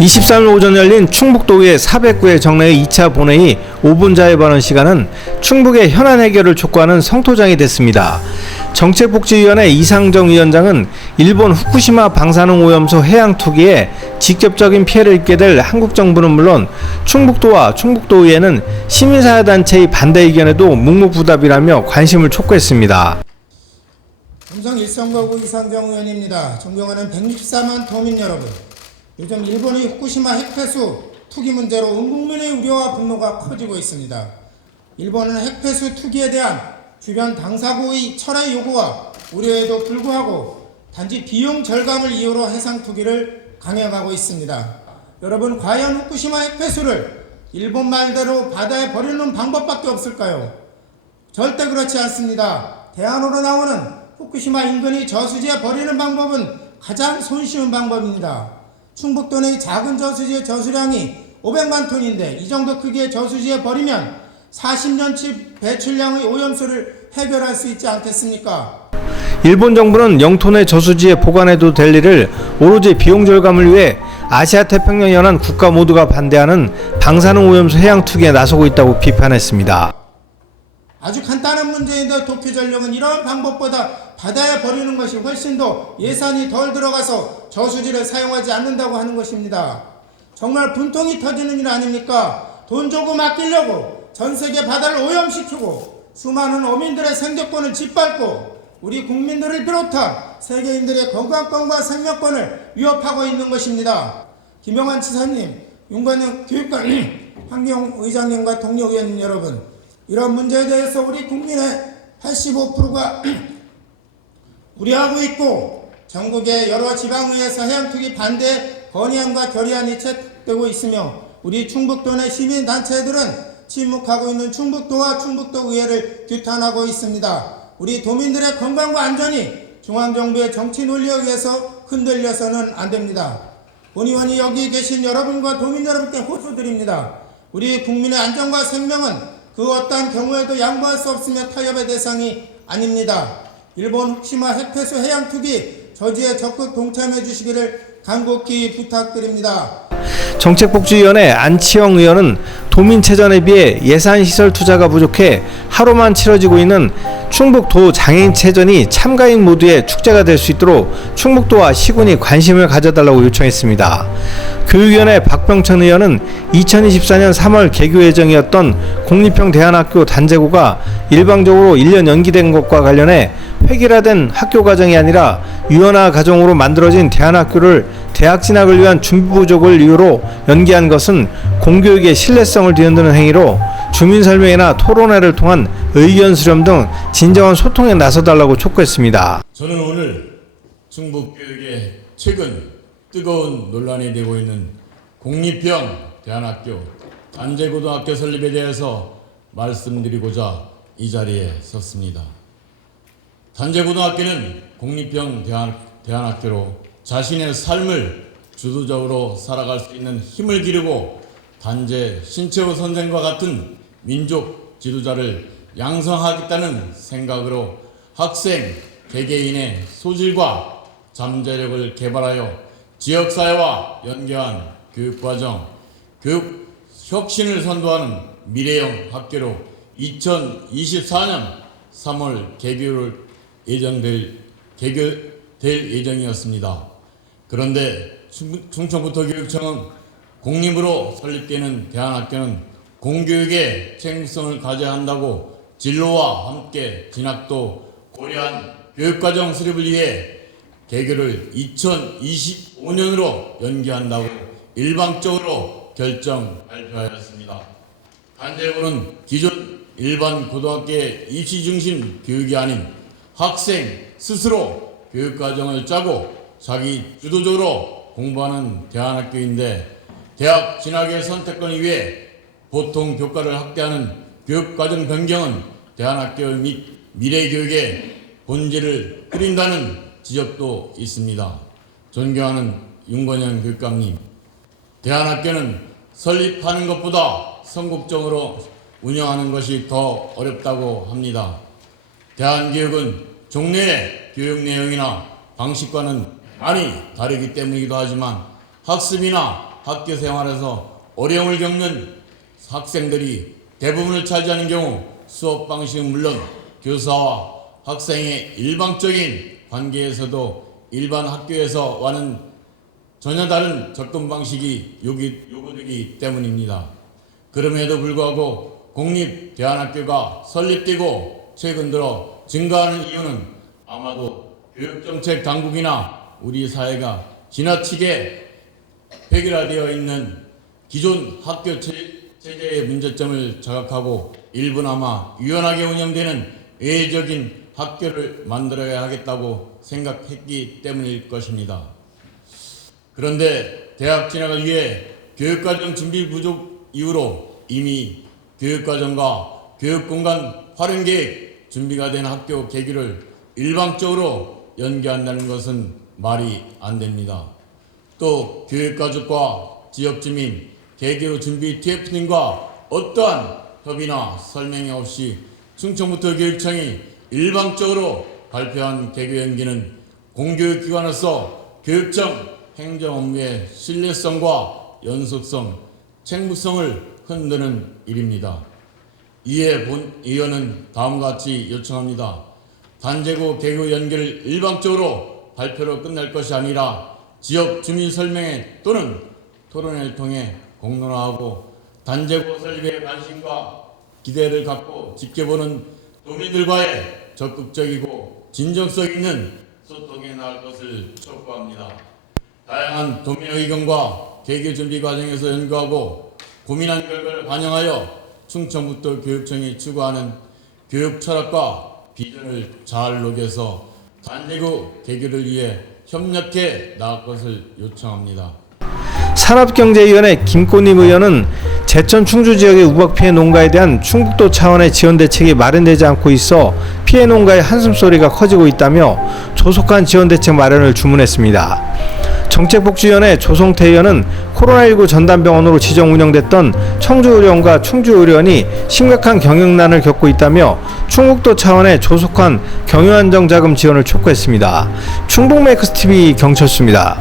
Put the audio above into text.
23일 오전 열린 충북도의회 409회 정례의 2차 본회의 5분 자유 발언 시간은 충북의 현안 해결을 촉구하는 성토장이 됐습니다. 정책복지위원회 이상정 위원장은 일본 후쿠시마 방사능 오염수 해양 투기에 직접적인 피해를 입게 될 한국 정부는 물론 충북도와 충북도의회는 시민사회단체의 반대 의견에도 묵묵부답이라며 관심을 촉구했습니다. 삼성 일성거구 이상정 의원입니다. 존경하는 164만 도민 여러분, 요즘 일본의 후쿠시마 핵폐수 투기 문제로 온 국민의 우려와 분노가 커지고 있습니다. 일본은 핵폐수 투기에 대한 주변 당사국의 철회 요구와 우려에도 불구하고 단지 비용 절감을 이유로 해상 투기를 강행하고 있습니다. 여러분, 과연 후쿠시마 핵폐수를 일본 말대로 바다에 버리는 방법밖에 없을까요? 절대 그렇지 않습니다. 대안으로 나오는 후쿠시마 인근의 저수지에 버리는 방법은 가장 손쉬운 방법입니다. 충북도 내 작은 저수지의 저수량이 500만 톤인데 이 정도 크기의 저수지에 버리면 40년치 배출량의 오염수를 해결할 수 있지 않겠습니까? 일본 정부는 영토 내 저수지에 보관해도 될 일을 오로지 비용 절감을 위해 아시아태평양연안 국가 모두가 반대하는 방사능 오염수 해양 투기에 나서고 있다고 비판했습니다. 아주 간단한 문제인데 도쿄전력은 이러한 방법보다 바다에 버리는 것이 훨씬 더 예산이 덜 들어가서 저수지를 사용하지 않는다고 하는 것입니다. 정말 분통이 터지는 일 아닙니까? 돈 조금 아끼려고 전 세계 바다를 오염시키고 수많은 어민들의 생존권을 짓밟고 우리 국민들을 비롯한 세계인들의 건강권과 생명권을 위협하고 있는 것입니다. 김영환 지사님, 윤관영 교육관님, 환경의장님과 동료 의원님 여러분, 이런 문제에 대해서 우리 국민의 85%가 우려하고 있고 전국의 여러 지방의회에서 해양투기 반대 건의안과 결의안이 채택되고 있으며 우리 충북도 내 시민단체들은 침묵하고 있는 충북도와 충북도의회를 규탄하고 있습니다. 우리 도민들의 건강과 안전이 중앙정부의 정치 논리에 의해서 흔들려서는 안됩니다. 본의원이 여기 계신 여러분과 도민 여러분께 호소드립니다. 우리 국민의 안전과 생명은 그 어떠한 경우에도 양보할 수 없으며 타협의 대상이 아닙니다. 일본 후쿠시마 핵폐수 해양 투기 저지에 적극 동참해 주시기를 간곡히 부탁드립니다. 정책복지위원회 안치영 의원은 도민체전에 비해 예산시설 투자가 부족해 하루만 치러지고 있는 충북도 장애인체전이 참가인 모두의 축제가 될 수 있도록 충북도와 시군이 관심을 가져달라고 요청했습니다. 교육위원회 박병천 의원은 2024년 3월 개교 예정이었던 공립형 대안학교 단제고가 일방적으로 1년 연기된 것과 관련해 획일화된 학교 과정이 아니라 유연화 과정으로 만들어진 대안학교를 대학 진학을 위한 준비 부족을 이유로 연기한 것은 공교육의 신뢰성을 뒤흔드는 행위로 주민 설명회나 토론회를 통한 의견 수렴 등 진정한 소통에 나서달라고 촉구했습니다. 저는 오늘 충북 교육의 최근 뜨거운 논란이 되고 있는 공립형 대안학교 단제고등학교 설립에 대해서 말씀드리고자 이 자리에 섰습니다. 단제고등학교는 공립형 대안학교로 자신의 삶을 주도적으로 살아갈 수 있는 힘을 기르고 단제 신채호 선생과 같은 민족 지도자를 양성하겠다는 생각으로 학생 개개인의 소질과 잠재력을 개발하여 지역사회와 연계한 교육과정, 교육 혁신을 선도하는 미래형 학교로 2024년 3월 개교될 예정이었습니다. 그런데 충청부터교육청은 공립으로 설립되는 대안학교는 공교육의 책임성을 가져야 한다고 진로와 함께 진학도 고려한 교육과정 수립을 위해 개교를 2025년으로 연기한다고 일방적으로 발표하였습니다. 단제고는 기존 일반 고등학교의 입시 중심 교육이 아닌 학생 스스로 교육과정을 짜고 자기 주도적으로 공부하는 대안학교인데 대학 진학의 선택권을 위해 보통 교과를 확대하는 교육과정 변경은 대안학교 및 미래교육의 본질을 흐린다는 지적도 있습니다. 존경하는 윤건영 교육감님, 대안학교는 설립하는 것보다 선국적으로 운영하는 것이 더 어렵다고 합니다. 대안교육은 종래의 교육 내용이나 방식과는 많이 다르기 때문이기도 하지만 학습이나 학교 생활에서 어려움을 겪는 학생들이 대부분을 차지하는 경우 수업 방식은 물론 교사와 학생의 일방적인 관계에서도 일반 학교에서와는 전혀 다른 접근 방식이 요구되기 때문입니다. 그럼에도 불구하고 공립대안학교가 설립되고 최근 들어 증가하는 이유는 아마도 교육정책 당국이나 우리 사회가 지나치게 획일화되어 있는 기존 학교 체제의 문제점을 자각하고 일부나마 유연하게 운영되는 예외적인 학교를 만들어야 하겠다고 생각했기 때문일 것입니다. 그런데 대학 진학을 위해 교육과정 준비 부족 이후로 이미 교육과정과 교육공간 활용계획 준비가 된 학교 개교를 일방적으로 연기한다는 것은 말이 안 됩니다. 또 교육가족과 지역주민, 개교 준비 TF팀과 어떠한 협의나 설명이 없이 충청부터 교육청이 일방적으로 발표한 개교 연기는 공교육기관으로서 교육청 행정 업무의 신뢰성과 연속성, 책무성을 흔드는 일입니다. 이에 본 의원은 다음과 같이 요청합니다. 단제고 개교 연기를 일방적으로 발표로 끝날 것이 아니라 지역 주민 설명회 또는 토론회를 통해 공론화하고 단제고 설립에 관심과 기대를 갖고 지켜보는 도민들과의 적극적이고 진정성 있는 소통에 나갈 것을 촉구합니다. 다양한 도민 의견과 개교 준비 과정에서 연구하고 고민한 결과를 반영하여 충청북도 교육청이 추구하는 교육 철학과 비전을 잘 녹여서 단제고 개교를 위해 협력해 나갈 것을 요청합니다. 산업경제위원회 김꽃님 의원은 제천 충주 지역의 우박 피해 농가에 대한 충북도 차원의 지원 대책이 마련되지 않고 있어 피해 농가의 한숨소리가 커지고 있다며 조속한 지원 대책 마련을 주문했습니다. 정책복지위원회 조성태 의원은 코로나19 전담병원으로 지정 운영됐던 청주의료원과 충주의료원이 심각한 경영난을 겪고 있다며 충북도 차원의 조속한 경영안정자금 지원을 촉구했습니다. 충북메이크스TV 경철수입니다.